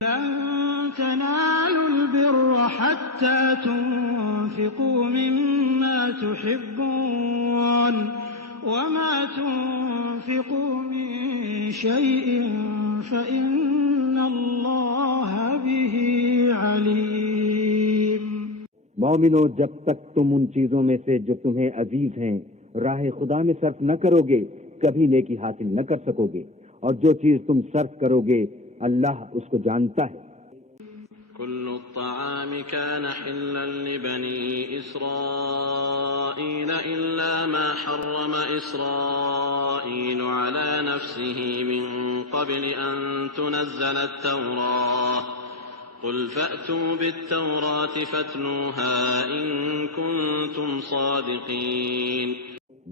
لن تنالوا البر حتى تنفقوا مما تحبون وما تنفقوا من شيء فإن الله به عليم۔ مومنو، جب تک تم ان چیزوں میں سے جو تمہیں عزیز ہیں راہ خدا میں صرف نہ کرو گے کبھی نیکی حاصل نہ کر سکو گے، اور جو چیز تم صرف کرو گے اللہ اس کو جانتا ہے۔ كل الطعام كان حلا لبني إسرائيل إلا ما حرم إسرائيل على نفسه من قبل أن تنزل التوراة قل فأتوا بالتوراة فاتلوها إن كنتم صادقين۔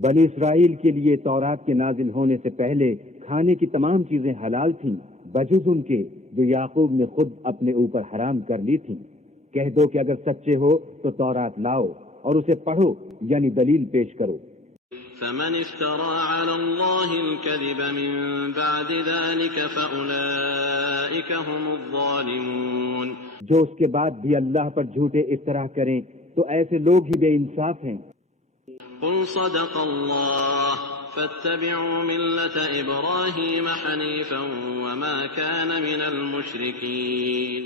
بنی اسرائیل کے لیے تورات کے نازل ہونے سے پہلے کھانے کی تمام چیزیں حلال تھیں بجز ان کے جو یعقوب نے خود اپنے اوپر حرام کر لی تھیں۔ کہہ دو کہ اگر سچے ہو تو تورات لاؤ اور اسے پڑھو، یعنی دلیل پیش کرو۔ فمن افترى على الله الكذب من بعد ذلك فأولئك هم الظالمون۔ جو اس کے بعد بھی اللہ پر جھوٹے افتراء کریں تو ایسے لوگ ہی بے انصاف ہیں۔ قل صدق الله فاتبعوا ملة إبراهيم حنيفا وما كان من المشركين۔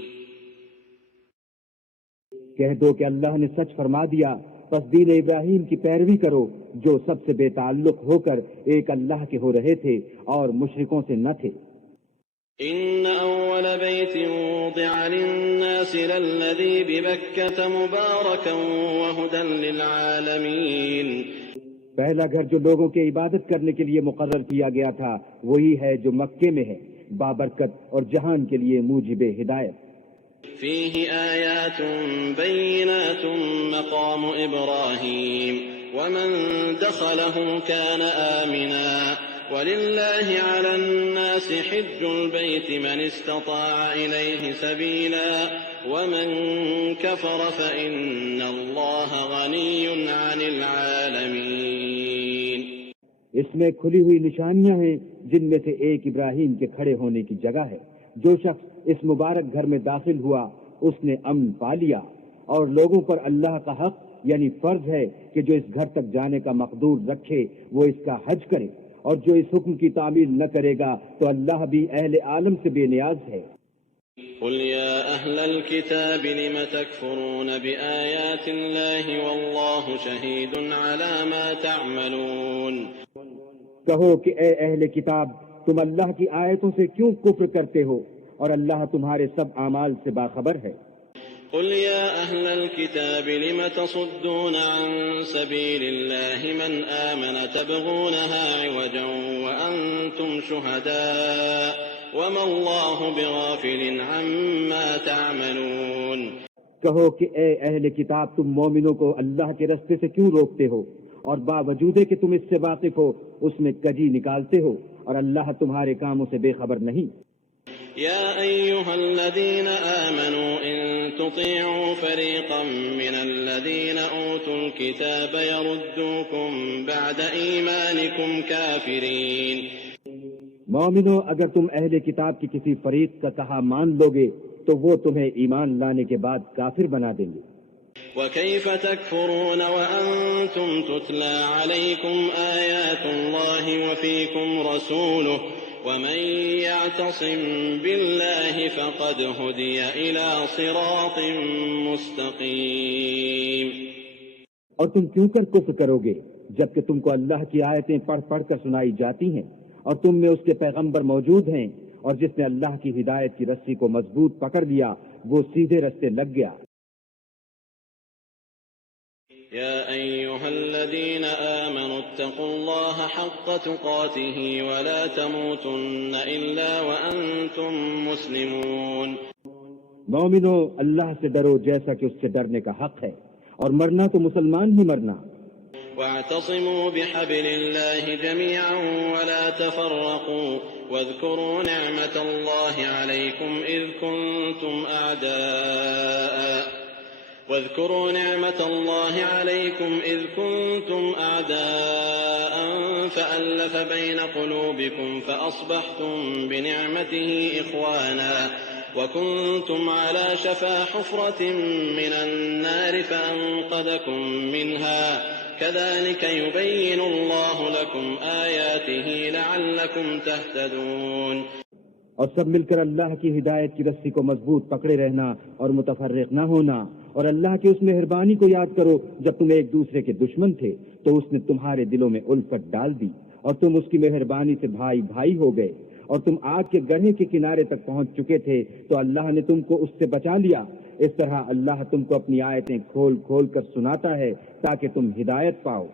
کہہ دو کہ اللہ نے سچ فرما دیا، پس دین ابراہیم کی پیروی کرو جو سب سے بے تعلق ہو کر ایک اللہ کے ہو رہے تھے اور مشرکوں سے نہ تھے۔ إن أول بيت وضع للناس للذي ببكة مباركا وهدى للعالمين۔ پہلا گھر جو لوگوں کے عبادت کرنے کے لیے مقرر کیا گیا تھا وہی ہے جو مکے میں ہے، بابرکت اور جہان کے لیے موجب ہدایت۔ فيه آيات بينات مقام إبراهيم ومن دخله كان آمنا ولله على الناس حج البيت من استطاع إليه سبيلا ومن كفر فإن الله غني عن العالمين۔ اس میں کھلی ہوئی نشانیاں ہیں جن میں سے ایک ابراہیم کے کھڑے ہونے کی جگہ ہے۔ جو شخص اس مبارک گھر میں داخل ہوا اس نے امن پا لیا، اور لوگوں پر اللہ کا حق یعنی فرض ہے کہ جو اس گھر تک جانے کا مقدور رکھے وہ اس کا حج کرے، اور جو اس حکم کی تعمیل نہ کرے گا تو اللہ بھی اہل عالم سے بے نیاز ہے۔ قل يا أهل الكتاب لم تكفرون بآيات الله والله شهيد على ما تعملون۔ کہو کہ اے اہل کتاب، تم اللہ کی آیتوں سے کیوں کفر کرتے ہو اور اللہ تمہارے سب اعمال سے باخبر ہے۔ قل يا أهل الكتاب لم تصدون عن سبيل الله من آمن تبغونها عوجا وأنتم شهداء وما الله بغافل عما تعملون۔ کہو کہ اے اہل کتاب، تم مومنوں کو اللہ کے رستے سے کیوں روکتے ہو اور باوجود کہ تم اس سے واقف ہو اس میں کجی نکالتے ہو، اور اللہ تمہارے کاموں سے بے خبر نہیں۔ يا أيها الذين آمنوا إن تطيعوا فريقا من الذين أوتوا الكتاب يردوكم بعد إيمانكم كافرين۔ مومنو، اگر تم اہل کتاب کی کسی فریق کا کہا مان لوگے تو وہ تمہیں ایمان لانے کے بعد کافر بنا دیں گے۔ وكيف تكفرون وأنتم تتلى عليكم آيات الله وفيكم رسوله ومن يعتصم بالله فقد هدي إلى صراط مستقيم۔ اور تم کیوں کر کفر کرو گے جبکہ تم کو اللہ کی آیتیں پڑھ پڑھ کر سنائی جاتی ہیں اور تم میں اس کے پیغمبر موجود ہیں، اور جس نے اللہ کی ہدایت کی رسی کو مضبوط پکڑ لیا وہ سیدھے رستے لگ گیا۔ يا أيها الذين آمنوا اتقوا الله حق تقاته ولا تموتن إلا وأنتم مسلمون۔ مومنو، اللہ سے ڈرو جیسا کہ اس سے ڈرنے کا حق ہے، اور مرنا تو مسلمان ہی مرنا۔ واعتصموا بحبل الله جميعا ولا تفرقوا واذكروا نعمة الله عليكم إذ كنتم أعداء فألف بين قلوبكم فأصبحتم بنعمته إخوانا وكنتم على شفا حفرة من النار فأنقذكم منها كذلك يبين الله لكم آياته لعلكم تهتدون. اور سب مل کر اللہ کی ہدایت کی رسی کو مضبوط پکڑے رہنا اور متفرق نہ ہونا، اور اللہ کی اس مہربانی کو یاد کرو جب تم ایک دوسرے کے دشمن تھے تو اس نے تمہارے دلوں میں الفت ڈال دی اور تم اس کی مہربانی سے بھائی بھائی ہو گئے، اور تم آگ کے گڑھے کے کنارے تک پہنچ چکے تھے تو اللہ نے تم کو اس سے بچا لیا. اس طرح اللہ تم کو اپنی آیتیں کھول کھول کر سناتا ہے تاکہ تم ہدایت پاؤ.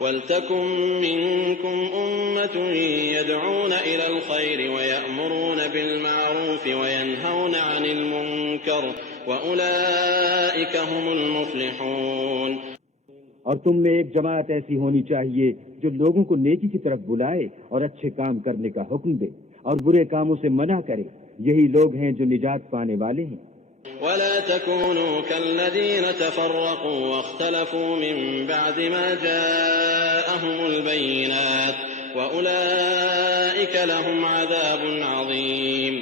وَلْتَكُن مِّنكُمْ أُمَّةٌ يَدْعُونَ إِلَى الْخَيْرِ وَيَأْمُرُونَ بِالْمَعْرُوفِ وَيَنْهَوْنَ عَنِ الْمُنكَرِ وَأُولَئِكَ هُمُ الْمُفْلِحُونَ. اور تم میں ایک جماعت ایسی ہونی چاہیے جو لوگوں کو نیکی کی طرف بلائے اور اچھے کام کرنے کا حکم دے اور برے کاموں سے منع کرے. یہی لوگ ہیں جو نجات پانے والے ہیں. ولا تكونوا كالذين تفرقوا واختلفوا من بعد ما جاءهم البينات وأولئك لهم عذاب عظيم.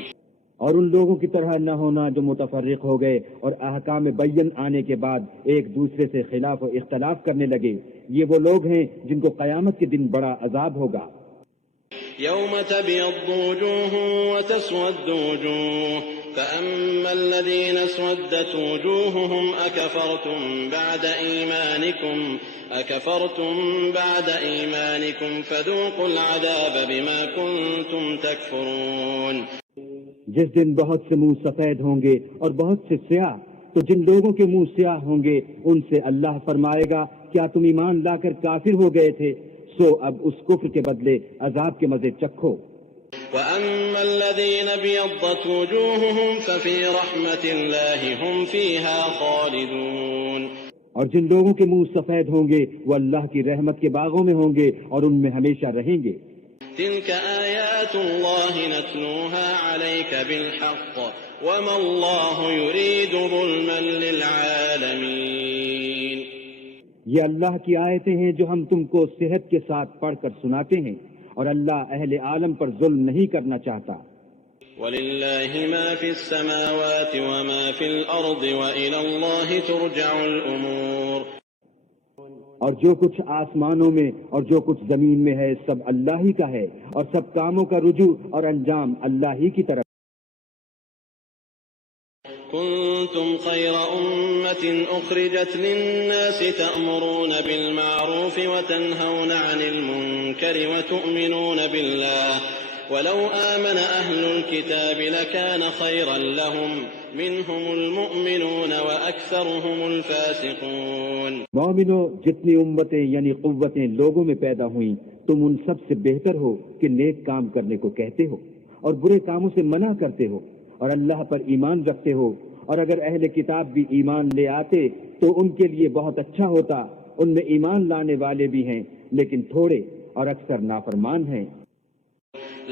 اور ان لوگوں کی طرح نہ ہونا جو متفرق ہو گئے اور احکام بین آنے کے بعد ایک دوسرے سے خلاف و اختلاف کرنے لگے. یہ وہ لوگ ہیں جن کو قیامت کے دن بڑا عذاب ہوگا. يوم تبيض وجوه وتسود وجوه فأما الذين اسودت وجوههم أكفرتم بعد إيمانكم فذوقوا العذاب بما كنتم تكفرون. جس دن بہت سے منہ سفید ہوں گے اور بہت سے سیاہ، تو جن لوگوں کے منہ سیاہ ہوں گے ان سے اللہ فرمائے گا کیا تم ایمان لا کر کافر ہو گئے تھے؟ سو اب اس کفر کے بدلے عذاب کے مزے چکھو. وَأَمَّا الَّذِينَ ابْيَضَّتْ وُجُوهُهُمْ فَفِي رَحْمَةِ اللَّهِ هُمْ فِيهَا خَالِدُونَ. اور جن لوگوں کے منہ سفید ہوں گے وہ اللہ کی رحمت کے باغوں میں ہوں گے اور ان میں ہمیشہ رہیں گے. تِلْكَ آيَاتُ اللَّهِ نَتْلُوهَا عَلَيْكَ بِالْحَقِّ وَمَا اللَّهُ يُرِيدُ ظُلْمًا لِلْعَالَمِينَ. یہ اللہ کی آیتیں ہیں جو ہم تم کو صحت کے ساتھ پڑھ کر سناتے ہیں، اور اللہ اہل عالم پر ظلم نہیں کرنا چاہتا. وَلِلَّهِ مَا فِي السَّمَاوَاتِ وَمَا فِي الْأَرْضِ وَإِلَى اللَّهِ تُرْجَعُ الْأُمُورُ. اور جو کچھ آسمانوں میں اور جو کچھ زمین میں ہے سب اللہ ہی کا ہے، اور سب کاموں کا رجوع اور انجام اللہ ہی کی طرف. كنتم خير أمة أخرجت للناس تأمرون بالمعروف وتنهون عن المنكر وتؤمنون بالله ولو آمن أهل الكتاب لكان خيرا لهم منهم المؤمنون وأكثرهم الفاسقون. مومنو، جتنی امتیں یعنی قوتیں لوگوں میں پیدا ہوئیں تم ان سب سے بہتر ہو کہ نیک کام کرنے کو کہتے ہو اور برے کاموں سے منع کرتے ہو اور اللہ پر ایمان رکھتے ہو. اور اگر اہل کتاب بھی ایمان لے آتے تو ان کے لیے بہت اچھا ہوتا. ان میں ایمان لانے والے بھی ہیں لیکن تھوڑے اور اکثر نافرمان ہیں.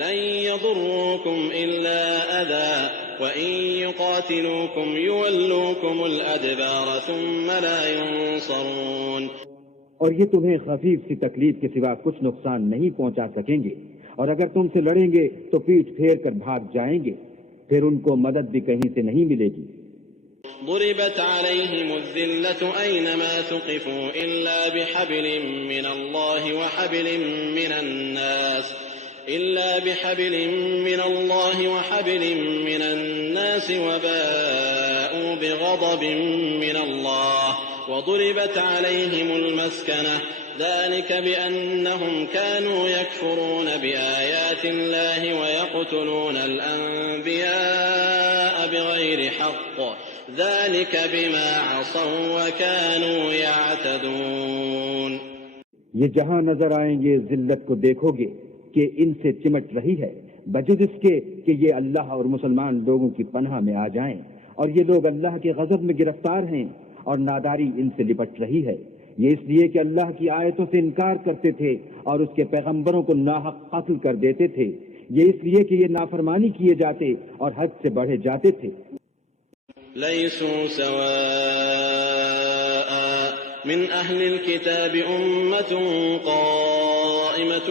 لن يضروكم إلا أذى وإن يقاتلوكم يولوكم الأدبار ثم لا ينصرون. اور یہ تمہیں خفیف سی تکلیف کے سوا کچھ نقصان نہیں پہنچا سکیں گے، اور اگر تم سے لڑیں گے تو پیٹھ پھیر کر بھاگ جائیں گے، پھر ان کو مدد بھی کہیں سے نہیں ملے گی. ضربت عليهم الذلة أينما ثقفوا إلا بحبل من الله وحبل من الناس وباءوا بغضب من الله وضربت عليهم المسكنة ذلك بأنهم كانوا يكفرون بآيات الله ويقتلون الأنبياء بغير حق ذلك بما عصوا وكانوا يعتدون. یہ جہاں نظر آئیں گے ذلت کو دیکھو گے کہ ان سے چمٹ رہی ہے، بجز اس کے کہ یہ اللہ اور مسلمان لوگوں کی پناہ میں آ جائیں، اور یہ لوگ اللہ کے غضب میں گرفتار ہیں اور ناداری ان سے لپٹ رہی ہے. یہ اس لیے کہ اللہ کی آیتوں سے انکار کرتے تھے اور اس کے پیغمبروں کو ناحق قتل کر دیتے تھے. یہ اس لیے کہ یہ نافرمانی کیے جاتے اور حد سے بڑھے جاتے تھے. ليسوا سواء من أهل الكتاب أمة قائمة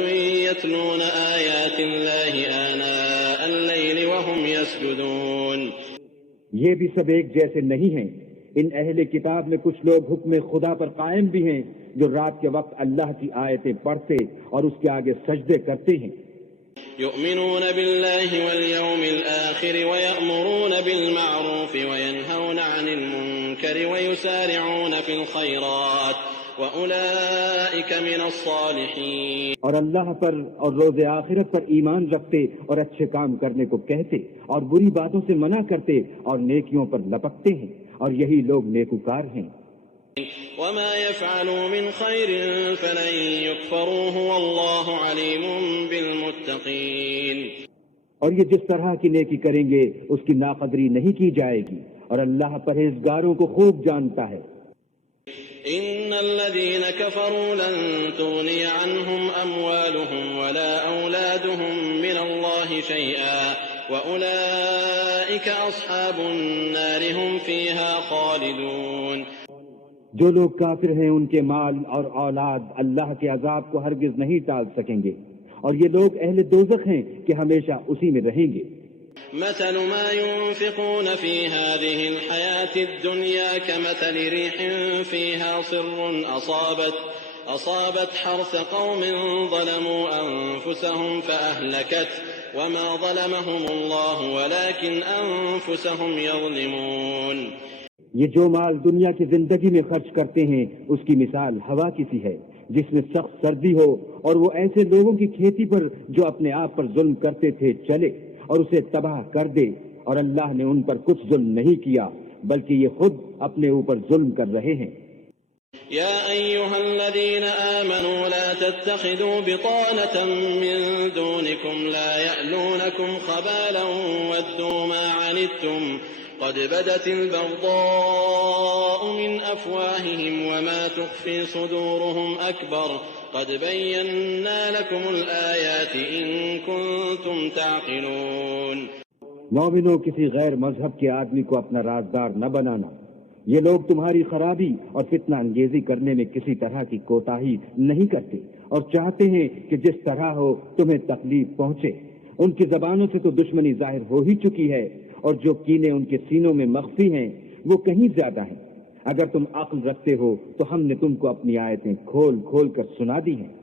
يتلون آيات الله آناء الليل وهم يسجدون. یہ بھی سب ایک جیسے نہیں ہیں. ان اہل کتاب میں کچھ لوگ حکم خدا پر قائم بھی ہیں جو رات کے وقت اللہ کی آیتیں پڑھتے اور اس کے آگے سجدے کرتے ہیں. يؤمنون بالله واليوم الآخر ويأمرون بالمعروف وينهون عن المنكر ويسارعون في الخيرات وأولئك من الصالحين. اور اللہ پر اور روز آخرت پر ایمان رکھتے اور اچھے کام کرنے کو کہتے اور بری باتوں سے منع کرتے اور نیکیوں پر لپکتے ہیں اور یہی لوگ نیکوکار ہیں. وما يفعلوا من خير فلن يكفروه والله عليم بالمتقين. اور یہ جس طرح کی نیکی کریں گے اس کی ناقدری نہیں کی جائے گی اور اللہ پرہیزگاروں کو خوب جانتا ہے. ان الذين كفروا لن تغني عنهم اموالهم ولا اولادهم من الله شيئا واولئك اصحاب النار هم فيها خالدون. جو لوگ کافر ہیں ان کے مال اور اولاد اللہ کے عذاب کو ہرگز نہیں ٹال سکیں گے اور یہ لوگ اہل دوزخ ہیں کہ ہمیشہ اسی میں رہیں گے. مثل ما ينفقون في هذه الحياة الدنيا كمثل ريح فيها صر أصابت حرث قوم ظلموا أنفسهم فأهلكت وما ظلمهم الله ولكن أنفسهم يظلمون. یہ جو مال دنیا کی زندگی میں خرچ کرتے ہیں اس کی مثال ہوا کی سی ہے جس میں سخت سردی ہو اور وہ ایسے لوگوں کی کھیتی پر جو اپنے آپ پر ظلم کرتے تھے چلے اور اسے تباہ کر دے اور اللہ نے ان پر کچھ ظلم نہیں کیا بلکہ یہ خود اپنے اوپر ظلم کر رہے ہیں. يا أيها الذين آمنوا لا تتخذوا بطانة من دونكم لا يألونكم خبالا ودوا ما عنتم قد بدت البغضاء من أفواههم وما تخفي صدورهم أكبر قد بينا لكم الآيات إن كنتم تعقلون. مومنوں کسی غیر مذہب کے آدمی کو اپنا رازدار نہ بنانا. یہ لوگ تمہاری خرابی اور فتنہ انگیزی کرنے میں کسی طرح کی کوتاہی نہیں کرتے اور چاہتے ہیں کہ جس طرح ہو تمہیں تکلیف پہنچے. ان کی زبانوں سے تو دشمنی ظاہر ہو ہی چکی ہے اور جو کینے ان کے سینوں میں مخفی ہیں وہ کہیں زیادہ ہیں. اگر تم عقل رکھتے ہو تو ہم نے تم کو اپنی آیتیں کھول کھول کر سنا دی ہیں.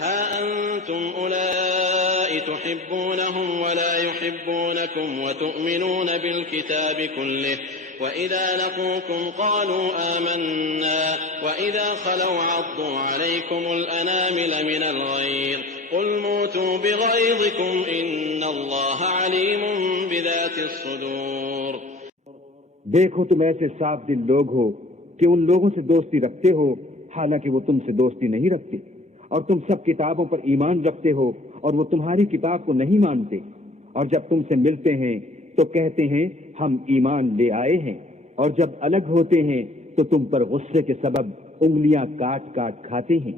ها أنتم أولئك تحبونهم ولا يحبونكم وتؤمنون بالكتاب كله وإذا لقوكم قالوا آمنا وإذا خلوا عضوا عليكم الأنامل من الغيظ قل موتوا بغيظكم إن الله عليم بذات الصدور. دیکھو تم ایسے صاف دل لوگ ہو کہ ان لوگوں سے دوستی رکھتے ہو حالانکہ وہ تم سے دوستی نہیں رکھتے اور تم سب کتابوں پر ایمان رکھتے ہو اور وہ تمہاری کتاب کو نہیں مانتے اور جب تم سے ملتے ہیں تو کہتے ہیں ہم ایمان لے آئے ہیں اور جب الگ ہوتے ہیں تو تم پر غصے کے سبب انگلیاں کاٹ کاٹ کھاتے ہیں.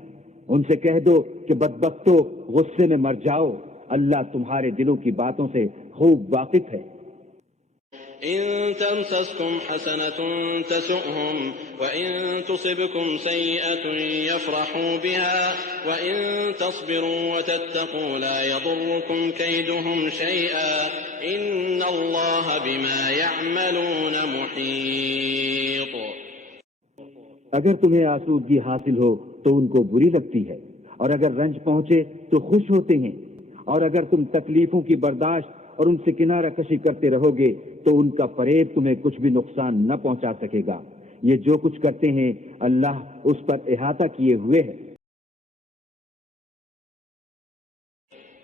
ان سے کہہ دو کہ بدبختو غصے میں مر جاؤ اللہ تمہارے دلوں کی باتوں سے خوب واقف ہے. إن تمسسكم حسنة تسؤهم وإن تصبكم سيئة يفرحوا بها وإن تصبروا وتتقوا لا يضركم كيدهم شيئا إن الله بما يعملون محيط. اگر تمہیں آسودگی حاصل ہو تو ان کو بری لگتی ہے اور اگر رنج پہنچے تو خوش ہوتے ہیں اور اگر تم تکلیفوں کی برداشت اور ان سے کنارہ کشی کرتے رہو گے تو ان کا فریب تمہیں کچھ بھی نقصان نہ پہنچا سکے گا. یہ جو کچھ کرتے ہیں اللہ اس پر احاطہ کیے ہوئے ہے.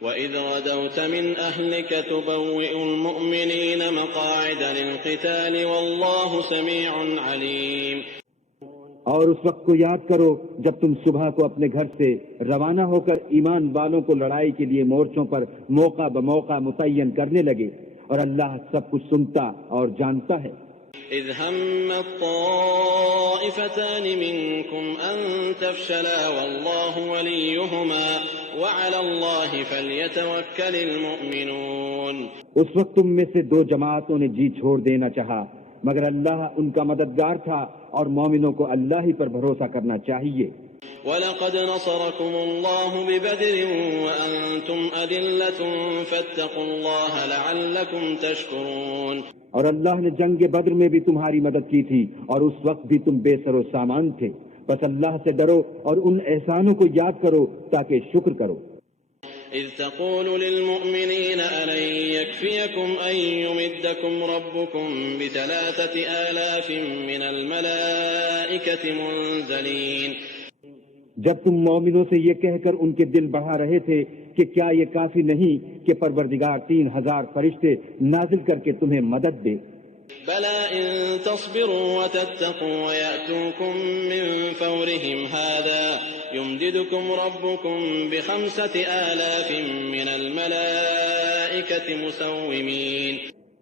وَإِذْ غَدَوْتَ مِنْ أَهْلِكَ تُبَوِّئُ الْمُؤْمِنِينَ مَقَاعِدَ لِلْقِتَالِ وَاللَّهُ سَمِيعٌ عَلِيمٌ. اور اس وقت کو یاد کرو جب تم صبح کو اپنے گھر سے روانہ ہو کر ایمان والوں کو لڑائی کے لیے مورچوں پر موقع بموقع متعین کرنے لگے اور اللہ سب کچھ سنتا اور جانتا ہے. إِذْ هَمَّت طَّائِفَتَانِ مِنكُمْ أَن تَفْشَلَا وَاللَّهُ وَلِيُّهُمَا وَعَلَى اللَّهِ فَلْيَتَوَكَّلِ الْمُؤْمِنُونَ. اس وقت تم میں سے دو جماعتوں نے جی چھوڑ دینا چاہا مگر اللہ ان کا مددگار تھا اور مومنوں کو اللہ ہی پر بھروسہ کرنا چاہیے. وَلَقَدْ نَصَرَكُمُ اللَّهُ بِبَدْرٍ وَأَنْتُمْ أَذِلَّةٌ فَاتَّقُوا اللَّهَ لَعَلَّكُمْ تَشْكُرُونَ اور اللہ نے جنگ بدر میں بھی تمہاری مدد کی تھی اور اس وقت بھی تم بے سر و سامان تھے، بس اللہ سے ڈرو اور ان احسانوں کو یاد کرو تاکہ شکر کرو۔ إِذْ تَقُولُ لِلْمُؤْمِنِينَ أَلَنْ يَكْفِيَكُمْ أَنْ يُمِدَّكُمْ رَبُّكُمْ ب3,000 آلاف مِّنَ الْمَلَائِكَةِ مُنزَلِينَ۔ جب تم مومنوں سے یہ کہہ کر ان کے دل بڑھا رہے تھے کہ کیا یہ کافی نہیں کہ پروردگار 3,000 فرشتے نازل کر کے تمہیں مدد دے؟ بَلَىٰ إِن تَصْبِرُوا وَتَتَّقُوا وَيَأْتُوكُم مِّن فَوْرِهِمْ هَٰذَا يُمْدِدْكُمْ رَبُّكُم ب5,000 مِّنَ الْمَلَائِكَةِ مُسَوِّمِينَ۔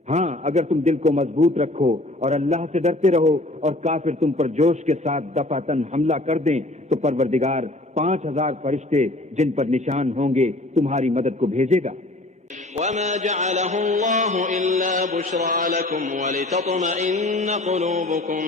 ہاں، اگر تم دل کو مضبوط رکھو اور اللہ سے ڈرتے رہو اور کافر تم پر جوش کے ساتھ دفعتاً حملہ کر دیں تو پروردگار 5,000 فرشتے جن پر نشان ہوں گے تمہاری مدد کو بھیجے گا۔ وَمَا جَعَلَهُ اللَّهُ إِلَّا بُشْرَىٰ لَكُمْ وَلِتَطْمَئِنَّ قُلُوبُكُم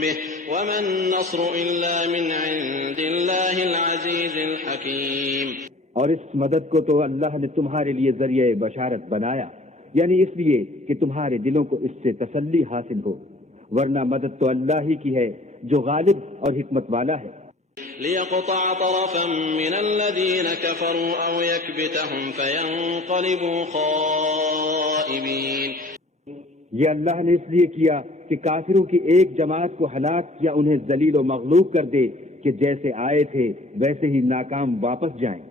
بِهِ وَمَا النَّصْرُ إِلَّا مِنْ عِندِ اللَّهِ الْعَزِيزِ الْحَكِيمِ۔ اور اس مدد کو تو اللہ نے تمہارے لیے ذریعہ بشارت بنایا، یعنی اس لیے کہ تمہارے دلوں کو اس سے تسلی حاصل ہو، ورنہ مدد تو اللہ ہی کی ہے جو غالب اور حکمت والا ہے۔ لِيَقْطَعَ طَرَفًا مِّنَ الَّذِينَ كَفَرُوا أَوْ يَكْبِتَهُمْ فَيَنقَلِبُوا خَائِبِينَ۔ یہ اللہ نے اس لیے کیا کہ کافروں کی ایک جماعت کو ہلاک یا انہیں ذلیل و مغلوب کر دے کہ جیسے آئے تھے ویسے ہی ناکام واپس جائیں۔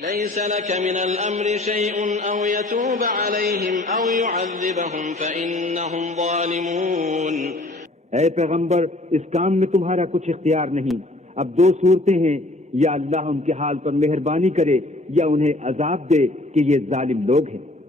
لَيْسَ لَكَ مِنَ الْأَمْرِ شَيْءٌ أَوْ يَتُوبَ عَلَيْهِمْ أَوْ يُعَذِّبَهُمْ فَإِنَّهُمْ ظَالِمُونَ۔ اے پیغمبر، اس کام میں تمہارا کچھ اختیار نہیں۔ اب دو صورتیں ہیں، یا اللہ ان کے حال پر مہربانی کرے یا انہیں عذاب دے کہ یہ ظالم لوگ ہیں۔